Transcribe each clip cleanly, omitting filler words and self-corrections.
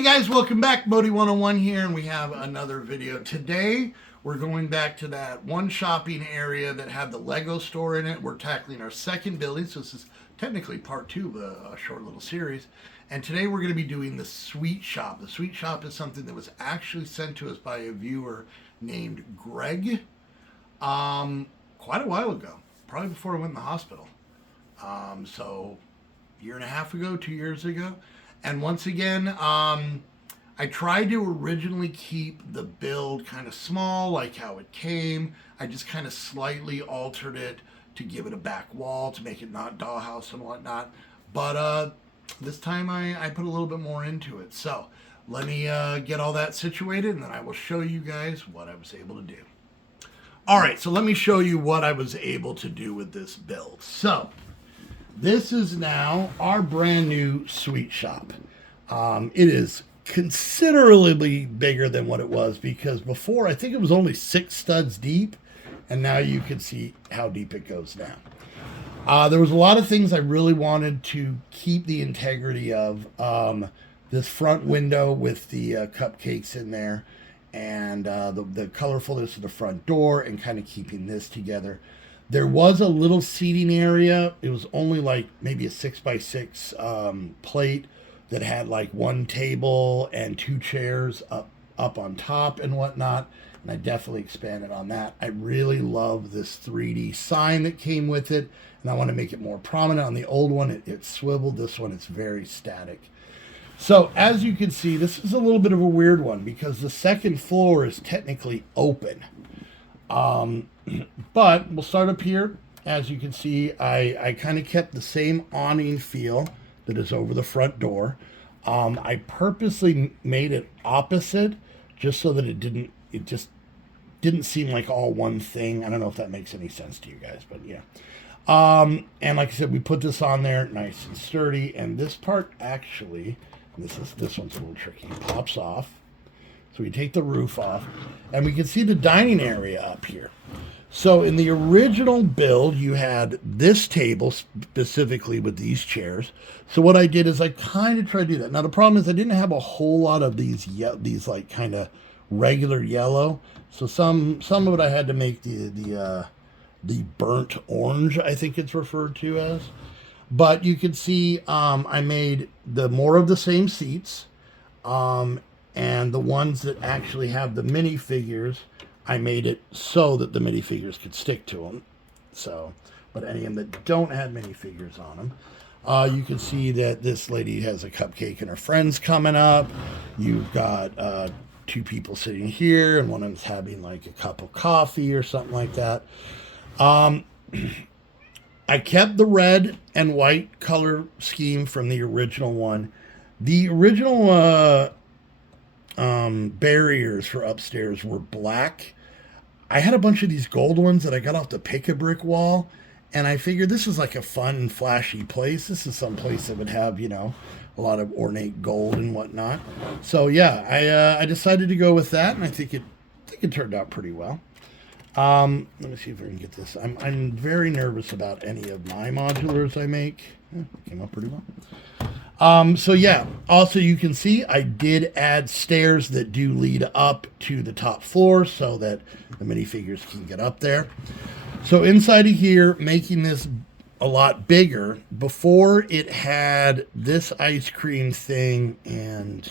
Hey guys, welcome back. Modi 101 here, and we have another video. Today, we're going back to that one shopping area that had the Lego store in it. We're tackling our second building, so this is technically part two of a short little series. And today we're going to be doing the Sweet Shop. The Sweet Shop is something that was actually sent to us by a viewer named Greg quite a while ago, probably before I went in the hospital. So a year and a half ago, 2 years ago. And once again, I tried to originally keep the build kind of small, like how it came. I just kind of slightly altered it to give it a back wall, to make it not dollhouse and whatnot. But this time I put a little bit more into it. So let me get all that situated, and then I will show you guys what I was able to do. All right, so let me show you what I was able to do with this build. So this is now our brand new Sweet Shop. It is considerably bigger than what it was, because before I think it was only 6 studs deep, and now you can see how deep it goes now. There was a lot of things I really wanted to keep the integrity of. This front window with the cupcakes in there, and the colorfulness of the front door, and kind of keeping this together. There was a little seating area. It was only like maybe a 6x6 plate that had like one table and 2 chairs up on top and whatnot. And I definitely expanded on that. I really love this 3D sign that came with it, and I want to make it more prominent. On the old one, it swiveled. This one, it's very static. So as you can see, this is a little bit of a weird one because the second floor is technically open. But we'll start up here. As you can see, I kind of kept the same awning feel that is over the front door. I purposely made it opposite just so that it just didn't seem like all one thing. I don't know if that makes any sense to you guys, but yeah. And like I said, we put this on there nice and sturdy, and this part actually, this one's a little tricky, it pops off. So we take the roof off, and we can see the dining area up here. So in the original build, you had this table specifically with these chairs. So what I did is I kind of tried to do that. Now the problem is I didn't have a whole lot of these like kind of regular yellow. So some of it I had to make the burnt orange, I think it's referred to as. But you can see I made the more of the same seats. And the ones that actually have the minifigures, I made it so that the minifigures could stick to them. So, but any of them that don't have minifigures on them, you can see that this lady has a cupcake and her friends coming up. You've got 2 people sitting here, and one of them's having like a cup of coffee or something like that. I kept the red and white color scheme from the original one. The original barriers for upstairs were black. I had a bunch of these gold ones that I got off the pick-a-brick wall, and I figured this is like a fun, flashy place. This is some place that would have, you know, a lot of ornate gold and whatnot. So yeah, I decided to go with that, and I think it turned out pretty well. Let me see if I can get this. I'm very nervous about any of my modulars I make. Came up pretty well. So yeah, also you can see I did add stairs that do lead up to the top floor so that the minifigures can get up there. So inside of here, making this a lot bigger. Before it had this ice cream thing, and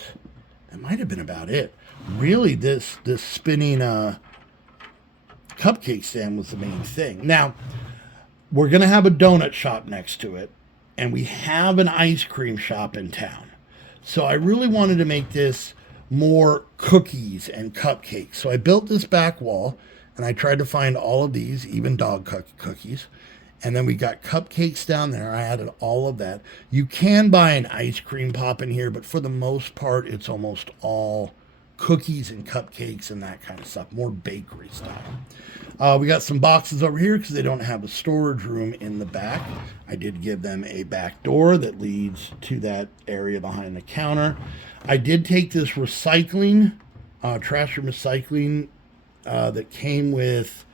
that might have been about it. Really, this spinning cupcake stand was the main thing. Now, we're going to have a donut shop next to it, and we have an ice cream shop in town. So I really wanted to make this more cookies and cupcakes. So I built this back wall, and I tried to find all of these, even dog cookies. And then we got cupcakes down there. I added all of that. You can buy an ice cream pop in here, but for the most part, it's almost all cookies and cupcakes and that kind of stuff, more bakery style. We got some boxes over here because they don't have a storage room in the back. I did give them a back door that leads to that area behind the counter. I did take this recycling, trash and recycling that came with,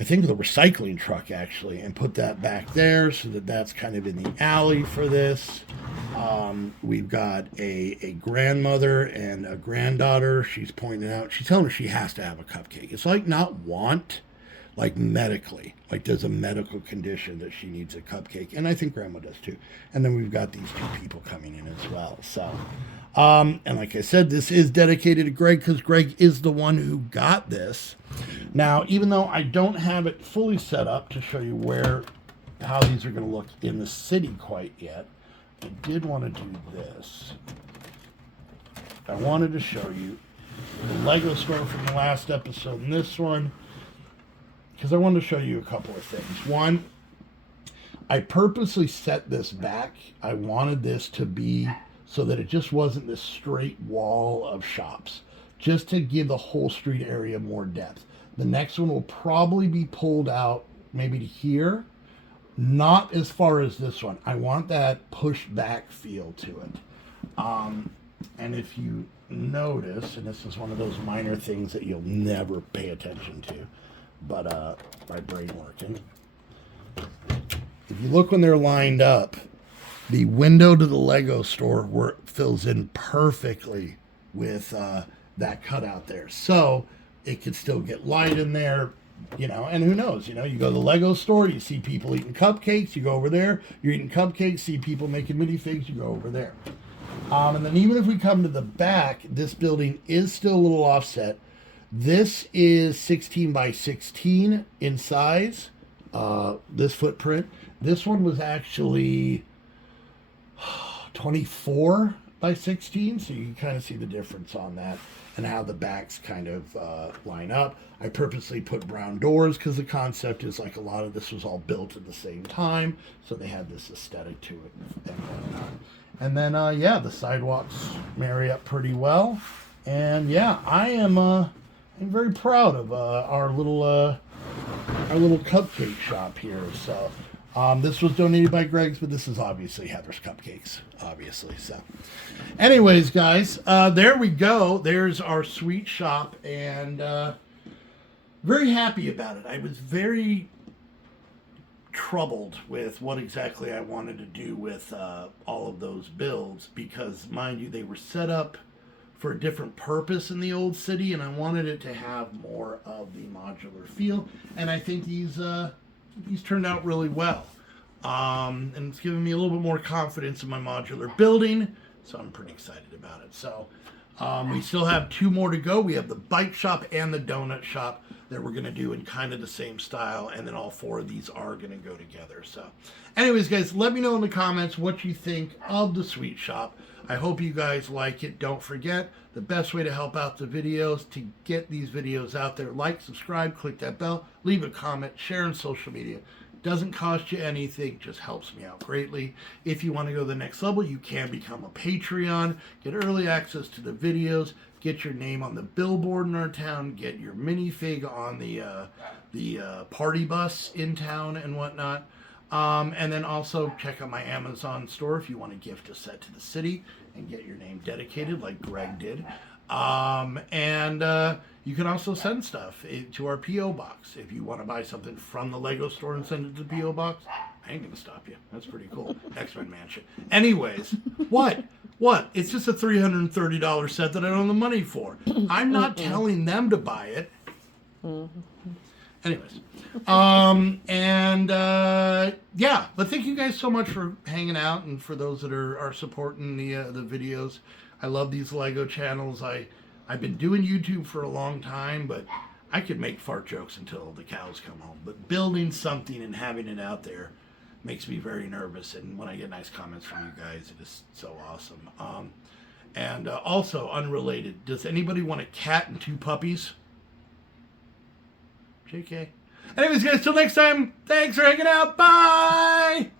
I think, the recycling truck actually, and put that back there so that that's kind of in the alley for this. We've got a grandmother and a granddaughter. She's pointing out, she's telling her she has to have a cupcake. It's like not want, like medically, like there's a medical condition that she needs a cupcake. And I think grandma does too. And then we've got these two people coming in as well. So, and like I said, this is dedicated to Greg because Greg is the one who got this. Now, even though I don't have it fully set up to show you how these are going to look in the city quite yet, I did want to do this. I wanted to show you the Lego store from the last episode and this one, because I wanted to show you a couple of things. One, I purposely set this back. I wanted this to be so that it just wasn't this straight wall of shops, just to give the whole street area more depth. The next one will probably be pulled out maybe to here. Not as far as this one. I want that pushed back feel to it. And if you notice, and this is one of those minor things that you'll never pay attention to, but my brain working. If you look when they're lined up, the window to the Lego store fills in perfectly with that cutout there. So it could still get light in there. You know, and who knows, you know, you go to the Lego store, you see people eating cupcakes, you go over there, you're eating cupcakes, see people making minifigs, you go over there. And then even if we come to the back, this building is still a little offset. This is 16 by 16 in size, this footprint. This one was actually 24 by 16, so you can kind of see the difference on that and how the backs kind of line up. I purposely put brown doors because the concept is like a lot of this was all built at the same time, so they had this aesthetic to it and whatnot. And then, yeah, the sidewalks marry up pretty well. And yeah, I'm very proud of our little cupcake shop here. So this was donated by Greg's, but this is obviously Heather's Cupcakes, obviously. So anyways, guys, there we go. There's our sweet shop, and very happy about it. I was very troubled with what exactly I wanted to do with all of those builds, because mind you, they were set up for a different purpose in the old city, and I wanted it to have more of the modular feel, and I think these turned out really well. And it's given me a little bit more confidence in my modular building, so I'm pretty excited about it. So we still have two more to go. We have the bike shop and the donut shop that we're going to do in kind of the same style, and then all four of these are going to go together. So anyways, guys, let me know in the comments what you think of the sweet shop. I hope you guys like it. Don't forget, the best way to help out the videos, to get these videos out there, like, subscribe, click that bell, leave a comment, share on social media. Doesn't cost you anything, just helps me out greatly. If you want to go to the next level, you can become a Patreon, get early access to the videos, get your name on the billboard in our town, get your minifig on the party bus in town and whatnot. And then also check out my Amazon store if you want to gift a set to the city and get your name dedicated like Greg did. You can also send stuff to our P.O. box. If you want to buy something from the Lego store and send it to the P.O. box, I ain't going to stop you. That's pretty cool. X-Men Mansion. Anyways, what? It's just a $330 set that I don't have the money for. I'm not telling them to buy it. Anyways. Yeah, but thank you guys so much for hanging out, and for those that are supporting the videos. I love these Lego channels. I've been doing YouTube for a long time, but I could make fart jokes until the cows come home. But building something and having it out there makes me very nervous. And when I get nice comments from you guys, it is so awesome. Also, unrelated, does anybody want a cat and 2 puppies? JK. Anyways, guys, till next time, thanks for hanging out. Bye!